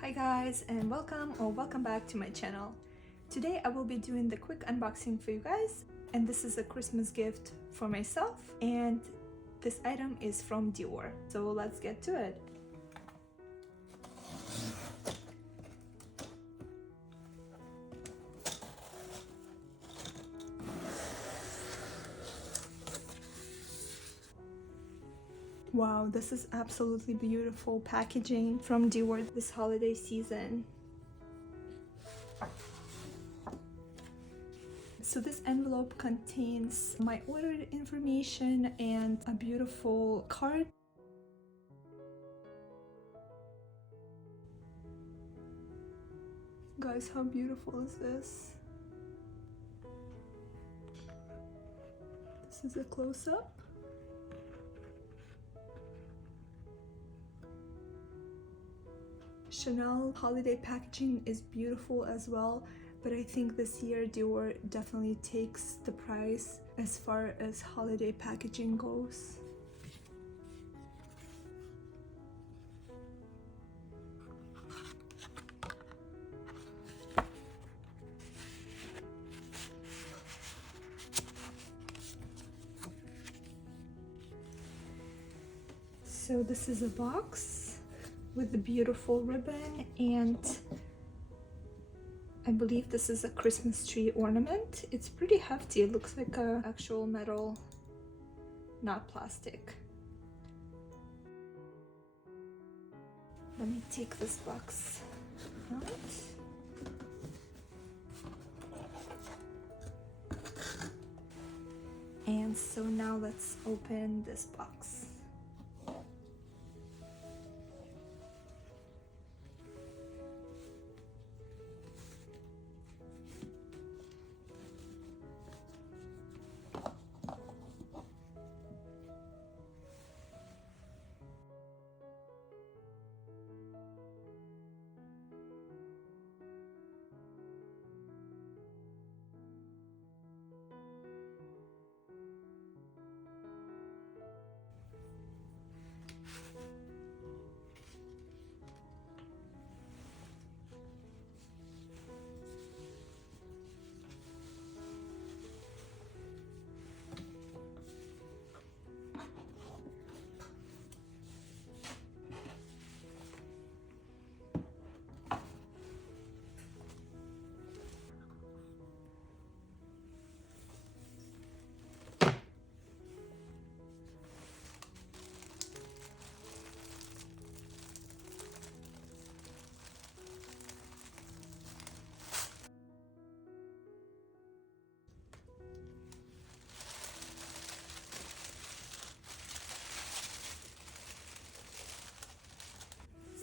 Hi guys, and welcome back to my channel. Today I will be doing the quick unboxing for you guys, and this is a Christmas gift for myself, and this item is from Dior. So let's get to it. Wow, this is absolutely beautiful packaging from Dior this holiday season. So this envelope contains my order information and a beautiful card. Guys, how beautiful is this? This is a close-up. Chanel holiday packaging is beautiful as well, but I think this year Dior definitely takes the prize as far as holiday packaging goes. So this is a box with the beautiful ribbon, and I believe this is a Christmas tree ornament. It's pretty hefty. It looks like a actual metal, not plastic. Let me take this box out. And so now let's open this box.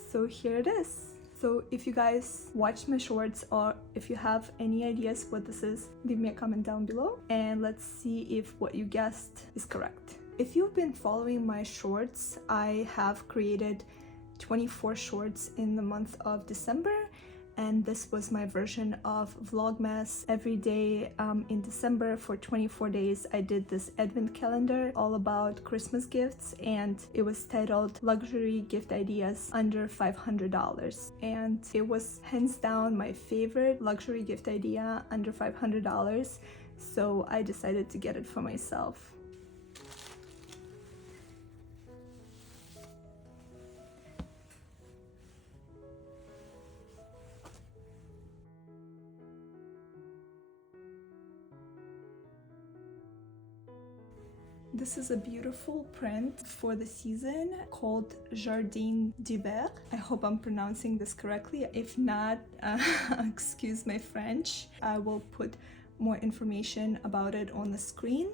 So here it is. So if you guys watch my shorts, or if you have any ideas what this is, leave me a comment down below and let's see if what you guessed is correct. If you've been following my shorts, I have created 24 shorts in the month of December, and this was my version of Vlogmas. Every day in December for 24 days I did this advent calendar all about Christmas gifts, and it was titled Luxury Gift Ideas Under $500, and it was hands down my favorite luxury gift idea under $500, so I decided to get it for myself. This is a beautiful print for the season called Jardin d'Hiver. I hope I'm pronouncing this correctly. If not, excuse my French. I will put more information about it on the screen.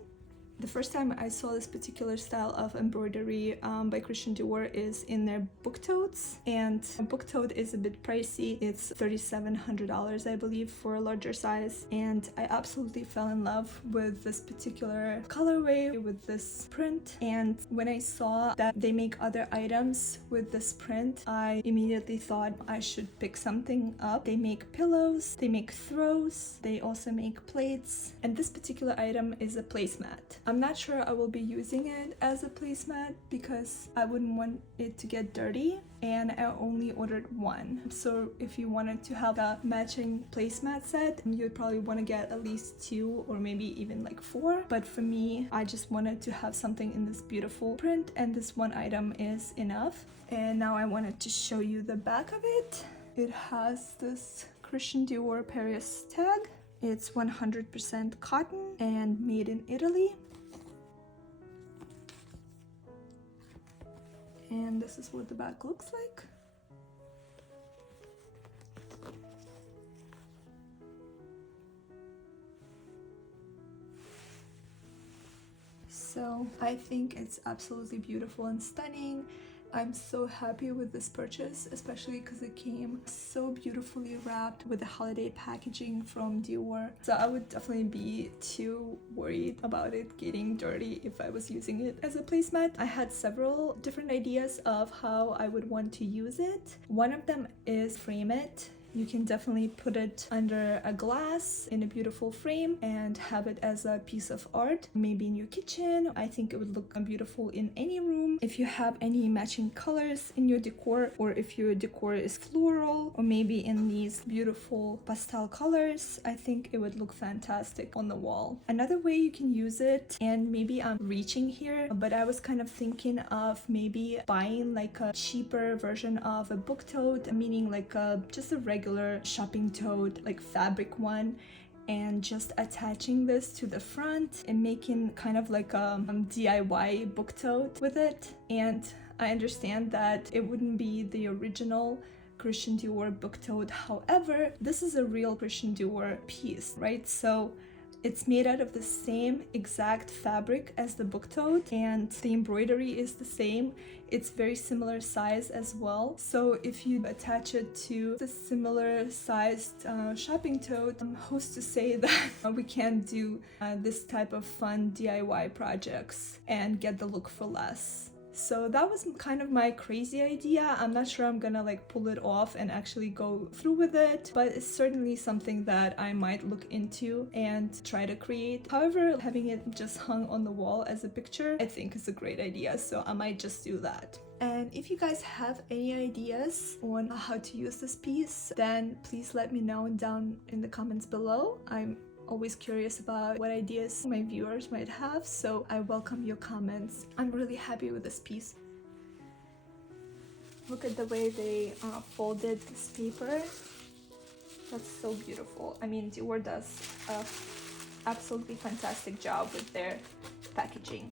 The first time I saw this particular style of embroidery by Christian Dior is in their book totes, and a book tote is a bit pricey. It's $3,700 I believe for a larger size, and I absolutely fell in love with this particular colorway, with this print. And when I saw that they make other items with this print, I immediately thought I should pick something up. They make pillows, they make throws, they also make plates, and this particular item is a placemat. I'm not sure I will be using it as a placemat because I wouldn't want it to get dirty, and I only ordered one. So if you wanted to have a matching placemat set, you'd probably want to get at least 2 or maybe even like 4. But for me, I just wanted to have something in this beautiful print, and this one item is enough. And now I wanted to show you the back of it. It has this Christian Dior Paris tag. It's 100% cotton and made in Italy. And this is what the back looks like. So I think it's absolutely beautiful and stunning. I'm so happy with this purchase, especially because it came so beautifully wrapped with the holiday packaging from Dior. So I would definitely be too worried about it getting dirty if I was using it as a placemat. I had several different ideas of how I would want to use it. One of them is frame it. You can definitely put it under a glass in a beautiful frame and have it as a piece of art, maybe in your kitchen. I think it would look beautiful in any room. If you have any matching colors in your decor, or if your decor is floral, or maybe in these beautiful pastel colors, I think it would look fantastic on the wall. Another way you can use it, and maybe I'm reaching here, but I was kind of thinking of maybe buying like a cheaper version of a book tote, meaning like just a regular shopping tote, like fabric one, and just attaching this to the front and making kind of like a DIY book tote with it. And I understand that it wouldn't be the original Christian Dior book tote, however, this is a real Christian Dior piece, right? So it's made out of the same exact fabric as the book tote, and the embroidery is the same. It's very similar size as well. So if you attach it to the similar sized shopping tote, who's to say that we can't do this type of fun DIY projects and get the look for less? So that was kind of my crazy idea. I'm not sure I'm gonna like pull it off and actually go through with it, but it's certainly something that I might look into and try to create. However, having it just hung on the wall as a picture, I think is a great idea, so I might just do that. And if you guys have any ideas on how to use this piece, then please let me know down in the comments below. I'm always curious about what ideas my viewers might have, so I welcome your comments. I'm really happy with this piece. Look at the way they folded this paper. That's so beautiful. I mean, Dior does an absolutely fantastic job with their packaging.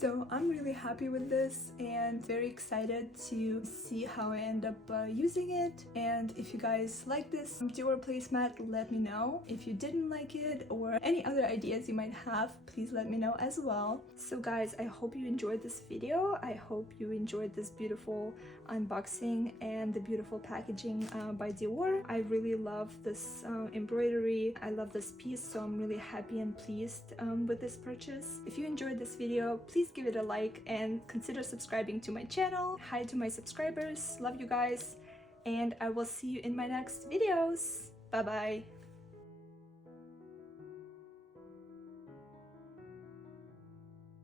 So I'm really happy with this and very excited to see how I end up using it. And if you guys like this Dior placemat, let me know. If you didn't like it or any other ideas you might have, please let me know as well. So guys, I hope you enjoyed this video. I hope you enjoyed this beautiful unboxing and the beautiful packaging by Dior. I really love this embroidery. I love this piece, so I'm really happy and pleased with this purchase. If you enjoyed this video, please please give it a like and consider subscribing to my channel. Hi to my subscribers, love you guys, and I will see you in my next videos. Bye bye.